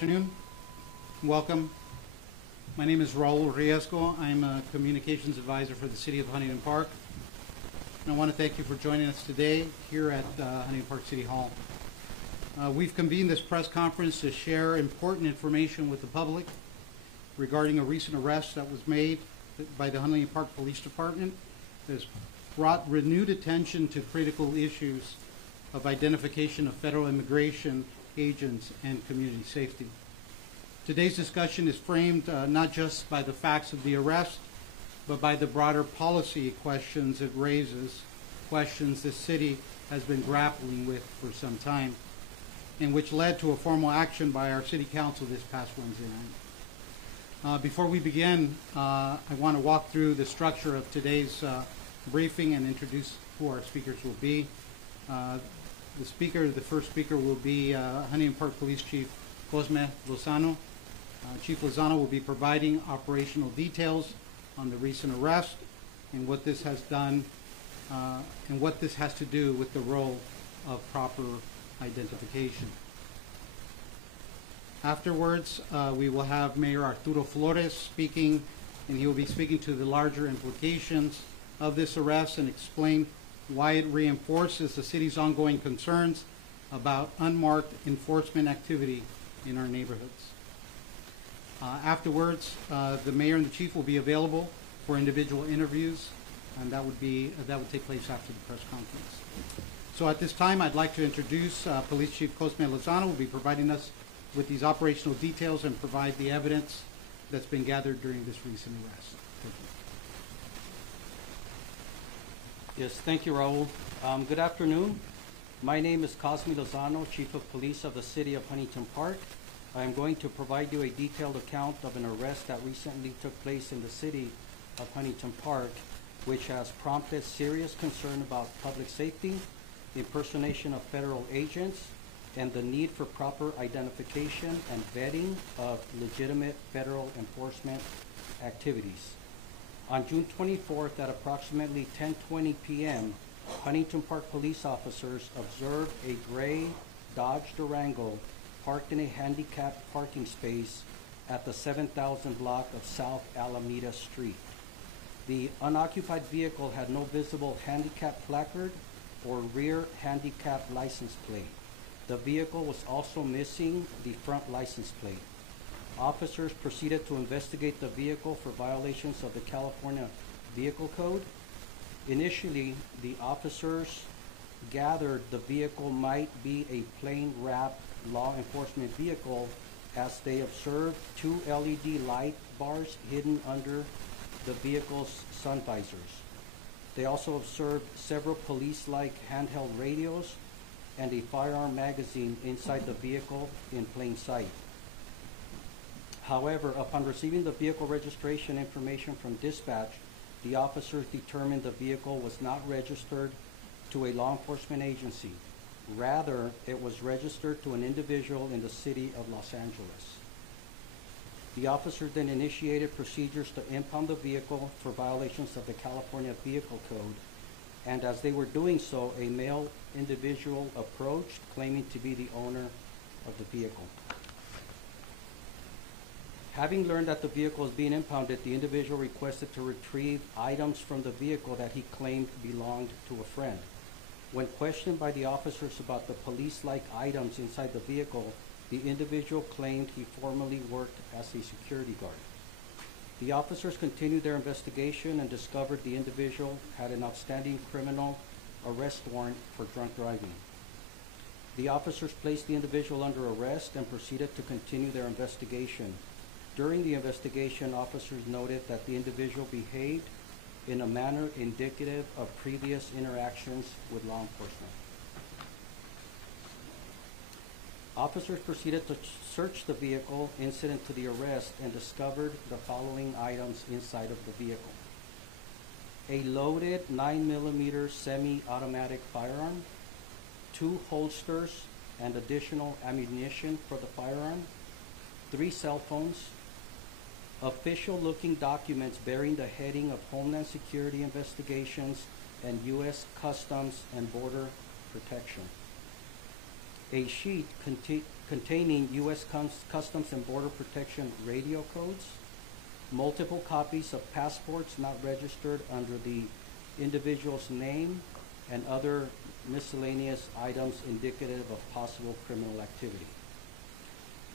Afternoon. Welcome. My name is Raul Riesco. I'm a communications advisor for the City of Huntington Park. And I want to thank you for joining us today here at Huntington Park City Hall. We've convened this press conference to share important information with the public regarding a recent arrest that was made by the Huntington Park Police Department that has brought renewed attention to critical issues of identification of federal immigration agents and community safety. Today's discussion is framed not just by the facts of the arrest, but by the broader policy questions it raises, questions the city has been grappling with for some time, and which led to a formal action by our City Council this past Wednesday night. Before we begin, I want to walk through the structure of today's briefing and introduce who our speakers will be. The first speaker will be Huntington Park Police Chief Cosme Lozano. Chief Lozano will be providing operational details on the recent arrest and what this has done and what this has to do with the role of proper identification. Afterwards, we will have Mayor Arturo Flores speaking, and he will be speaking to the larger implications of this arrest and explain why it reinforces the city's ongoing concerns about unmarked enforcement activity in our neighborhoods. Afterwards, the mayor and the chief will be available for individual interviews, and that would take place after the press conference. So at this time, I'd like to introduce Police Chief Cosme Lozano, who will be providing us with these operational details and provide the evidence that's been gathered during this recent arrest. Thank you. Yes, thank you, Raul. Good afternoon. My name is Cosme Lozano, Chief of Police of the City of Huntington Park. I am going to provide you a detailed account of an arrest that recently took place in the City of Huntington Park, which has prompted serious concern about public safety, impersonation of federal agents, and the need for proper identification and vetting of legitimate federal enforcement activities. On June 24th at approximately 10:20 p.m., Huntington Park police officers observed a gray Dodge Durango parked in a handicapped parking space at the 7000 block of South Alameda Street. The unoccupied vehicle had no visible handicap placard or rear handicap license plate. The vehicle was also missing the front license plate. Officers proceeded to investigate the vehicle for violations of the California Vehicle Code. Initially, the officers gathered the vehicle might be a plain wrap law enforcement vehicle as they observed two LED light bars hidden under the vehicle's sun visors. They also observed several police-like handheld radios and a firearm magazine inside the vehicle in plain sight. However, upon receiving the vehicle registration information from dispatch, the officers determined the vehicle was not registered to a law enforcement agency. Rather, it was registered to an individual in the city of Los Angeles. The officers then initiated procedures to impound the vehicle for violations of the California Vehicle Code, and as they were doing so, a male individual approached claiming to be the owner of the vehicle. Having learned that the vehicle was being impounded, the individual requested to retrieve items from the vehicle that he claimed belonged to a friend. When questioned by the officers about the police-like items inside the vehicle, the individual claimed he formerly worked as a security guard. The officers continued their investigation and discovered the individual had an outstanding criminal arrest warrant for drunk driving. The officers placed the individual under arrest and proceeded to continue their investigation. During the investigation, officers noted that the individual behaved in a manner indicative of previous interactions with law enforcement. Officers proceeded to search the vehicle incident to the arrest and discovered the following items inside of the vehicle: a loaded 9mm semi-automatic firearm, 2 holsters and additional ammunition for the firearm, 3 cell phones, official-looking documents bearing the heading of Homeland Security Investigations and U.S. Customs and Border Protection, a sheet containing U.S. Customs and Border Protection radio codes, multiple copies of passports not registered under the individual's name, and other miscellaneous items indicative of possible criminal activity.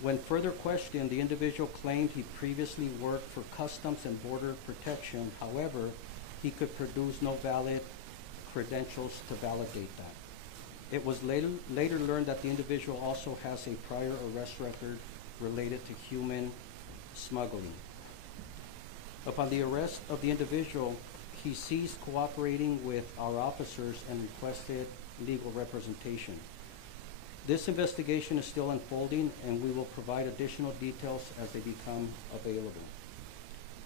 When further questioned, the individual claimed he previously worked for Customs and Border Protection. However, he could produce no valid credentials to validate that. It was later learned that the individual also has a prior arrest record related to human smuggling. Upon the arrest of the individual, he ceased cooperating with our officers and requested legal representation. This investigation is still unfolding, and we will provide additional details as they become available.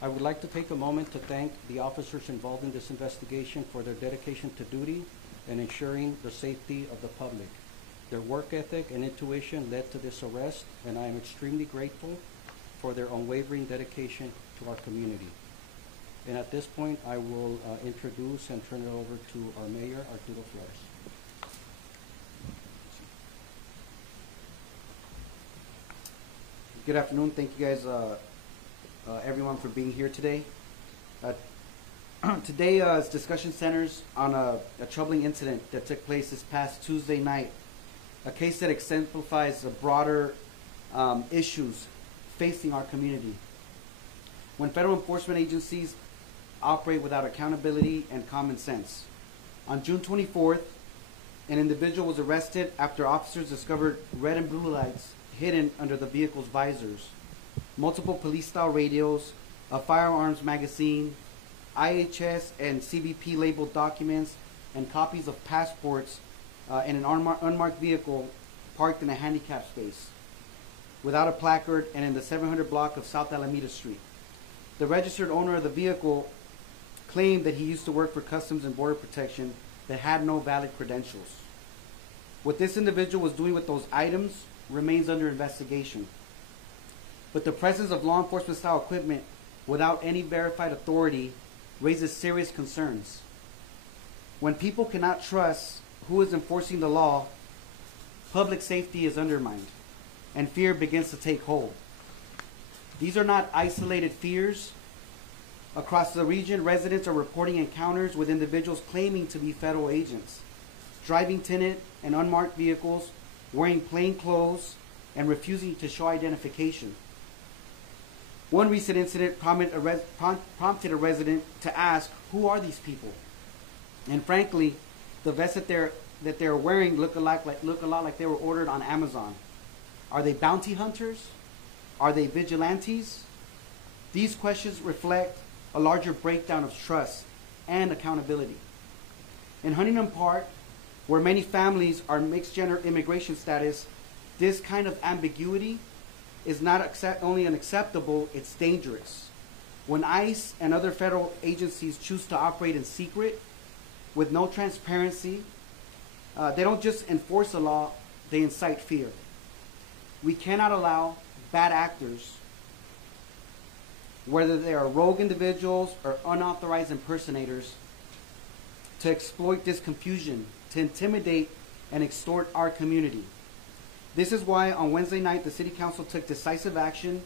I would like to take a moment to thank the officers involved in this investigation for their dedication to duty and ensuring the safety of the public. Their work ethic and intuition led to this arrest, and I am extremely grateful for their unwavering dedication to our community. And at this point, I will introduce and turn it over to our Mayor, Arturo Flores. Good afternoon. Thank you guys, everyone, for being here today. Today's discussion centers on a troubling incident that took place this past Tuesday night, a case that exemplifies the broader issues facing our community. When federal enforcement agencies operate without accountability and common sense. On June 24th, an individual was arrested after officers discovered red and blue lights hidden under the vehicle's visors, multiple police-style radios, a firearms magazine, IHS and CBP labeled documents, and copies of passports in an unmarked vehicle parked in a handicap space without a placard and in the 700 block of South Alameda Street. The registered owner of the vehicle claimed that he used to work for Customs and Border Protection that had no valid credentials. What this individual was doing with those items remains under investigation. But the presence of law enforcement style equipment without any verified authority raises serious concerns. When people cannot trust who is enforcing the law, public safety is undermined and fear begins to take hold. These are not isolated fears. Across the region, residents are reporting encounters with individuals claiming to be federal agents, driving tinted and unmarked vehicles, wearing plain clothes, and refusing to show identification. One recent incident prompted a resident to ask, who are these people? And frankly, the vests that they're wearing look a lot like they were ordered on Amazon. Are they bounty hunters? Are they vigilantes? These questions reflect a larger breakdown of trust and accountability. In Huntington Park, where many families are mixed-gender immigration status, this kind of ambiguity is not only unacceptable, it's dangerous. When ICE and other federal agencies choose to operate in secret with no transparency, they don't just enforce the law, they incite fear. We cannot allow bad actors, whether they are rogue individuals or unauthorized impersonators, to exploit this confusion, to intimidate and extort our community. This is why on Wednesday night the City Council took decisive action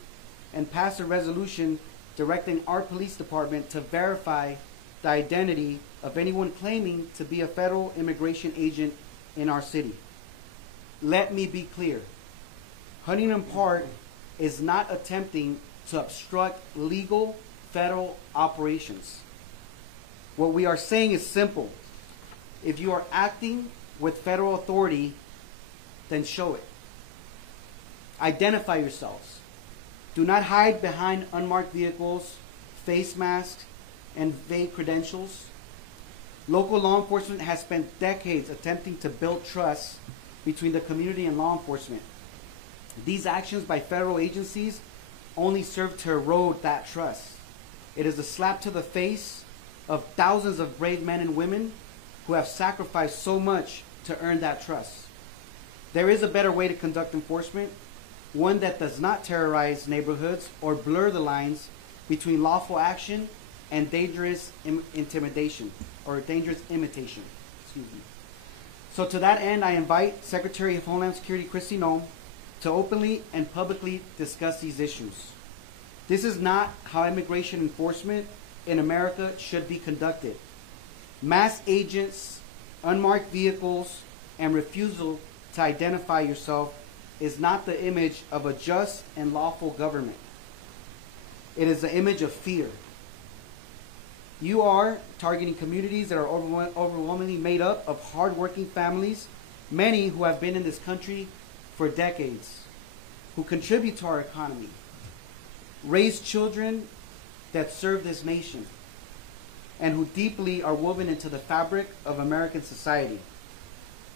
and passed a resolution directing our police department to verify the identity of anyone claiming to be a federal immigration agent in our city. Let me be clear. Huntington Park is not attempting to obstruct legal federal operations. What we are saying is simple. If you are acting with federal authority, then show it. Identify yourselves. Do not hide behind unmarked vehicles, face masks, and vague credentials. Local law enforcement has spent decades attempting to build trust between the community and law enforcement. These actions by federal agencies only serve to erode that trust. It is a slap to the face of thousands of brave men and women who have sacrificed so much to earn that trust. There is a better way to conduct enforcement, one that does not terrorize neighborhoods or blur the lines between lawful action and dangerous intimidation or dangerous imitation. Excuse me. So to that end, I invite Secretary of Homeland Security Kristi Noem to openly and publicly discuss these issues. This is not how immigration enforcement in America should be conducted. Mass agents, unmarked vehicles, and refusal to identify yourself is not the image of a just and lawful government. It is the image of fear. You are targeting communities that are overwhelmingly made up of hardworking families, many who have been in this country for decades, who contribute to our economy, raise children that serve this nation, and who deeply are woven into the fabric of American society.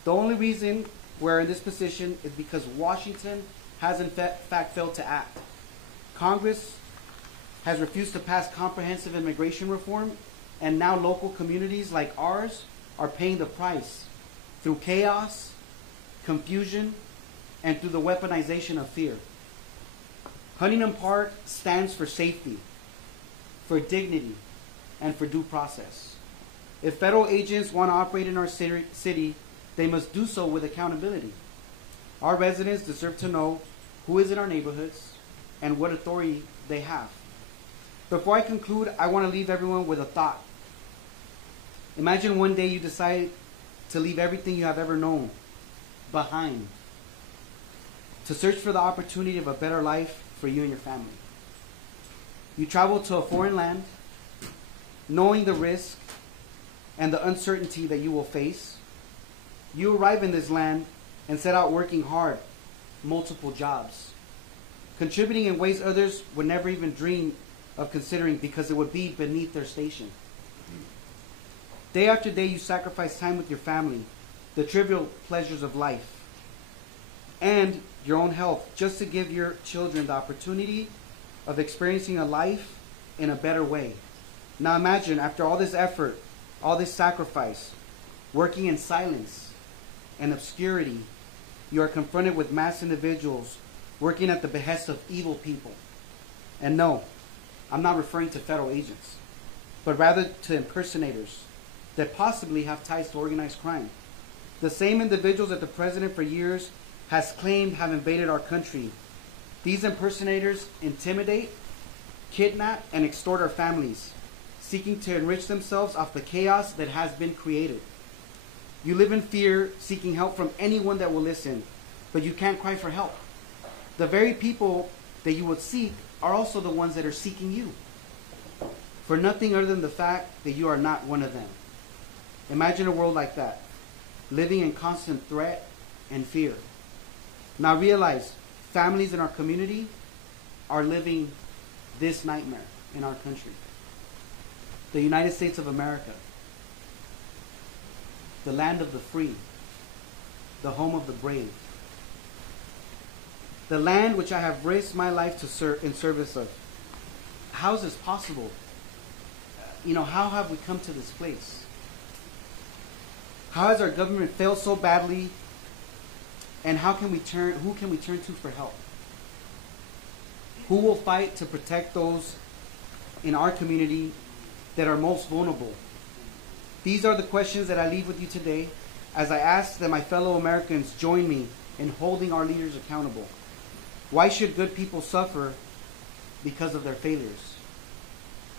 The only reason we're in this position is because Washington has in fact failed to act. Congress has refused to pass comprehensive immigration reform, and now local communities like ours are paying the price through chaos, confusion, and through the weaponization of fear. Huntington Park stands for safety, for dignity, and for due process. If federal agents want to operate in our city, they must do so with accountability. Our residents deserve to know who is in our neighborhoods and what authority they have. Before I conclude, I want to leave everyone with a thought. Imagine one day you decide to leave everything you have ever known behind, to search for the opportunity of a better life for you and your family. You travel to a foreign land, knowing the risk and the uncertainty that you will face. You arrive in this land and set out working hard, multiple jobs, contributing in ways others would never even dream of considering because it would be beneath their station. Day after day, you sacrifice time with your family, the trivial pleasures of life, and your own health just to give your children the opportunity of experiencing a life in a better way. Now imagine, after all this effort, all this sacrifice, working in silence and obscurity, you are confronted with mass individuals working at the behest of evil people. And no, I'm not referring to federal agents, but rather to impersonators that possibly have ties to organized crime. The same individuals that the president for years has claimed have invaded our country. These impersonators intimidate, kidnap, and extort our families, seeking to enrich themselves off the chaos that has been created. You live in fear, seeking help from anyone that will listen, but you can't cry for help. The very people that you would seek are also the ones that are seeking you, for nothing other than the fact that you are not one of them. Imagine a world like that, living in constant threat and fear. Now realize, families in our community are living this nightmare in our country. The United States of America, the land of the free, the home of the brave, the land which I have risked my life to serve in service of. How is this possible? How have we come to this place? How has our government failed so badly? And who can we turn to for help? Who will fight to protect those in our community that are most vulnerable? These are the questions that I leave with you today as I ask that my fellow Americans join me in holding our leaders accountable. Why should good people suffer because of their failures?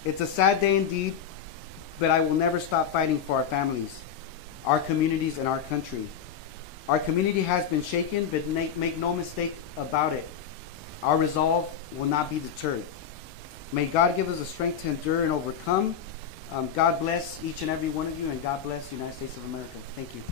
It's a sad day indeed, but I will never stop fighting for our families, our communities, and our country. Our community has been shaken, but make no mistake about it. Our resolve will not be deterred. May God give us the strength to endure and overcome. God bless each and every one of you, and God bless the United States of America. Thank you.